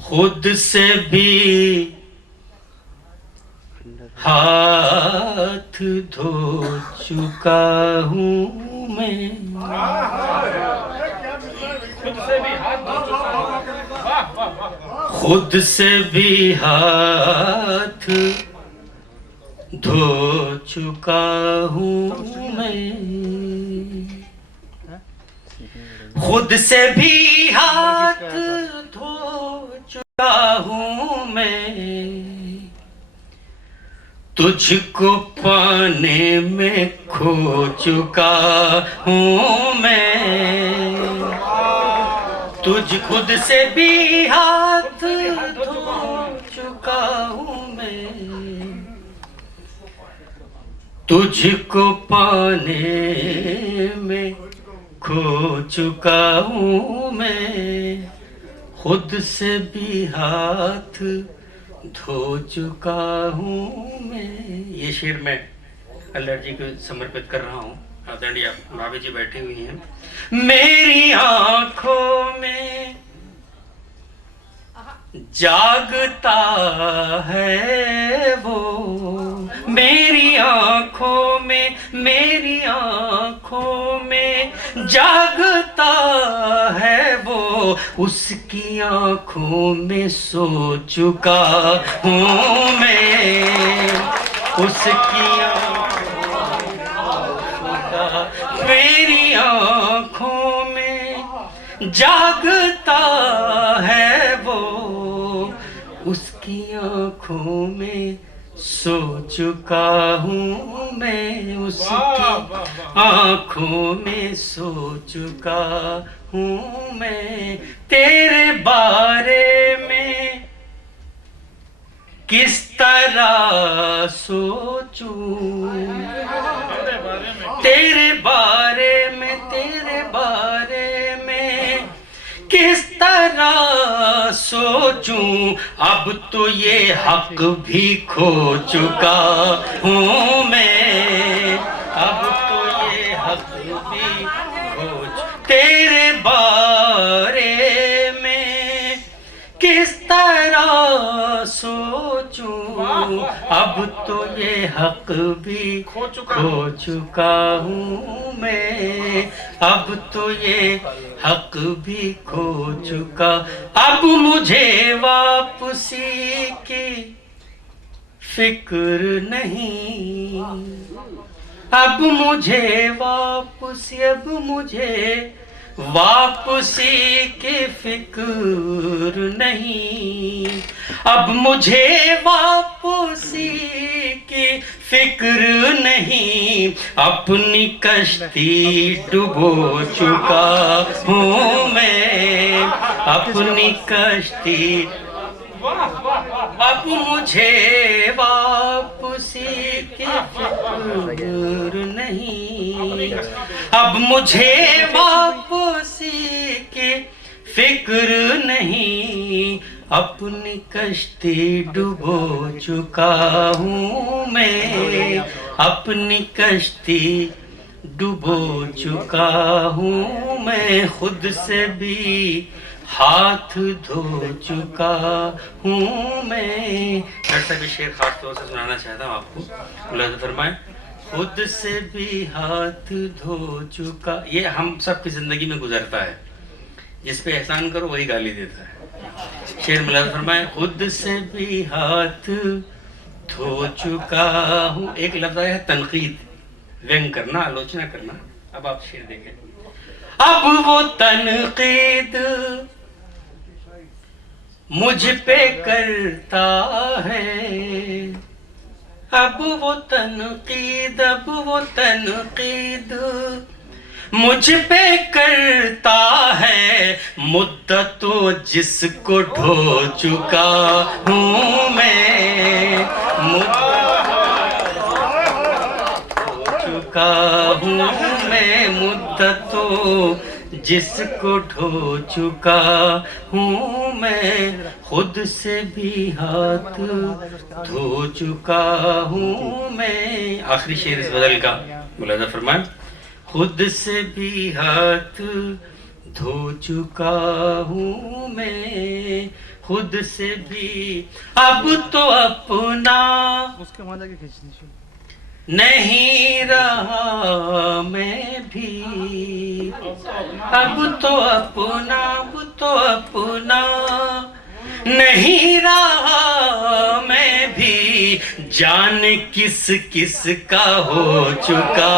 खुद से भी हाथ धो चुका हूँ मैं, खुद से भी हाथ धो चुका हूँ मैं, खुद से भी हाथ धो चुका हूँ मैं, तुझको पाने में खो चुका हूँ मैं, तुझ खुद से भी हाथ धो चुका हूँ मैं, तुझको पाने में खो चुका हूँ मैं, खुद से भी हाथ धो चुका हूँ मैं। ये शेर मैं अल्लाह जी को समर्पित कर रहा हूँ। आदरणीय भाभी जी बैठी हुई हैं। मेरी आंखों में जागता है वो, मेरी आंखों में, मेरी आंखों में जागता है वो, उसकी आंखों में सो चुका हूँ मैं, उसकी आंखों में, मेरी आंखों में जागता है वो, उसकी आंखों में सो चुका हूँ मैं, उसकी आंखों में सो चुका हूँ मैं। तेरे बारे में किस तरह सोचूं, तेरे बारे में, तेरे बारे में किस तरह सोचूं, अब तो ये हक भी खो चुका हूँ मैं, अब तो ये हक भी तेरे बारे में किस तरह सोचूं, अब तो ये हक भी खो चुका हूँ मैं, अब तो ये हक भी खो चुका, अब मुझे वापसी की फिक्र नहीं, अब मुझे वापसी, अब मुझे वापसी की फिक्र नहीं, अब मुझे वापसी की फिक्र नहीं, अपनी कश्ती डुबो चुका हूँ मैं, अपनी कश्ती, अब मुझे वापसी की फिक्र नहीं, अब मुझे वापसी की फिक्र नहीं, अपनी कश्ती डुबो चुका हूँ मैं, अपनी कश्ती डुबो चुका हूँ मैं, खुद से भी हाथ धो चुका हूँ मैं। ऐसा भी शेर खास तौर से सुनाना चाहता हूँ आपको, मुलाज़ा फरमाएं। खुद से भी हाथ धो चुका, ये हम सब की जिंदगी में गुजरता है, जिस पे एहसान करो वही गाली देता है। शेर मुलाज़ा फरमाएं। खुद से भी हाथ धो चुका हूँ, एक लफ्ज़ है तनकीद, व्यंग करना, आलोचना करना। अब आप शेर देखें। अब वो तनकीद मुझ पे करता है, अब वो तनकीद, अब वो तनकीद मुझ पे करता है, मुद्दत तो जिसको ढो चुका हूँ मैं, मुद्दत ढो चुका हूँ मैं, मुद्दत तो जिसको ढो चुका हूँ मैं, खुद से भी हाथ धो चुका हूँ मैं। आखिरी शेर इस गज़ल का मुलाज़ा फरमाएं। खुद से भी हाथ धो चुका हूँ मैं, खुद से भी अब तो अपना उसके वहां जाके खींचनी चाहिए। नहीं रहा मैं भी, अब तो अपना नहीं रहा मैं भी, जाने किस किस का हो चुका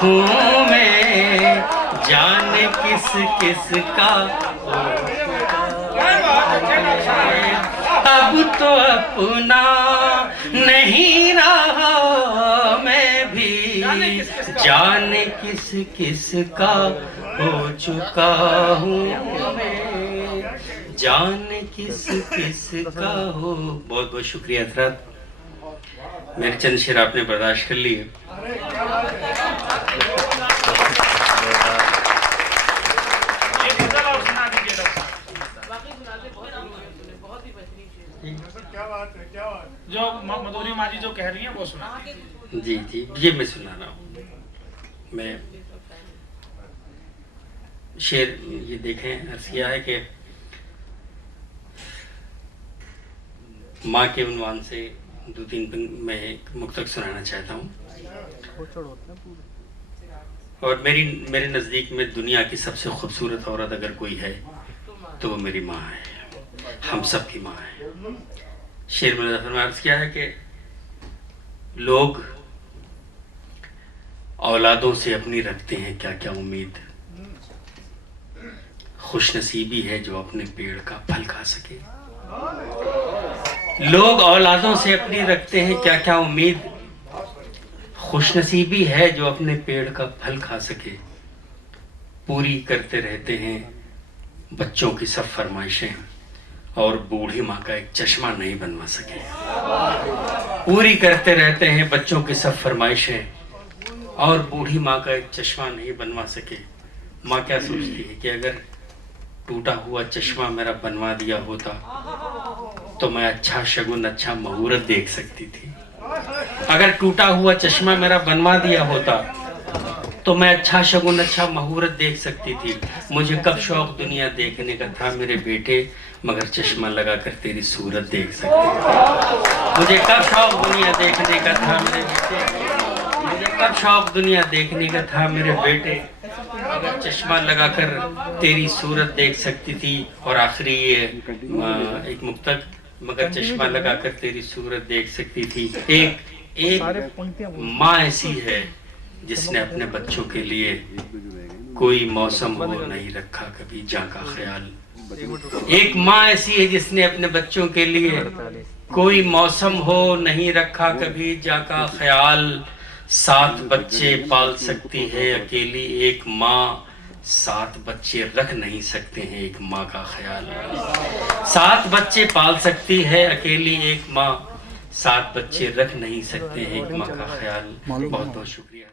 हूँ मैं, जाने किस किस का हो चुका हूँ। अब तो अपना नहीं रहा मैं भी, जाने किस किस का हो चुका हूँ मैं, जाने किस किस का हो। बहुत बहुत शुक्रिया हजरात, मेरे चंद शेर आपने बर्दाश्त कर लिए। जो मधुरी माजी जो कह रही है वो सुना। जी जी, ये मैं सुना रहा हूँ। मैं शेर ये देखें, अर्ज किया है कि माँ के उन्वान से 2-3 मैं एक मुक्तक सुनाना चाहता हूँ। और मेरे नज़दीक में दुनिया की सबसे खूबसूरत औरत अगर कोई है तो वो मेरी माँ है, हम सब की माँ है। शेर में अर्ज किया है कि लोग औलादों से अपनी रखते हैं क्या क्या उम्मीद, खुशनसीबी है जो अपने पेड़ का फल खा सके। लोग औलादों से अपनी रखते हैं क्या क्या उम्मीद, खुशनसीबी है जो अपने पेड़ का फल खा सके। पूरी करते रहते हैं बच्चों की सब फरमाइशें और बूढ़ी माँ का एक चश्मा नहीं बनवा सके। पूरी करते रहते हैं बच्चों की सब फरमाइशें और बूढ़ी माँ का एक चश्मा नहीं बनवा सके। माँ क्या सोचती है कि अगर टूटा हुआ चश्मा मेरा बनवा दिया होता तो मैं अच्छा शगुन, अच्छा मुहूर्त देख सकती थी। अगर टूटा हुआ चश्मा मेरा बनवा दिया होता तो मैं अच्छा शगुन, अच्छा मुहूर्त देख सकती थी। मुझे कब शौक दुनिया देखने का था मेरे बेटे, मगर चश्मा लगाकर तेरी सूरत देख सकती थी। मुझे कब शौक दुनिया देखने का था मेरे बेटे, मुझे कब शौक दुनिया देखने का था मेरे बेटे, अगर चश्मा लगाकर तेरी सूरत देख सकती थी। और आखिरी ये एक मुक्तक, मगर चश्मा लगाकर तेरी सूरत देख सकती थी। एक माँ ऐसी है जिसने अपने बच्चों के लिए कोई मौसम हो नहीं रखा कभी जा का ख्याल। एक माँ ऐसी है जिसने अपने बच्चों के लिए कोई मौसम हो नहीं रखा कभी जा का ख्याल। 7 बच्चे पाल सकती है अकेली एक माँ, 7 बच्चे रख नहीं सकते हैं एक माँ का ख्याल। 7 बच्चे पाल सकती है अकेली एक माँ, 7 बच्चे रख नहीं सकते हैं एक माँ का ख्याल। बहुत बहुत शुक्रिया।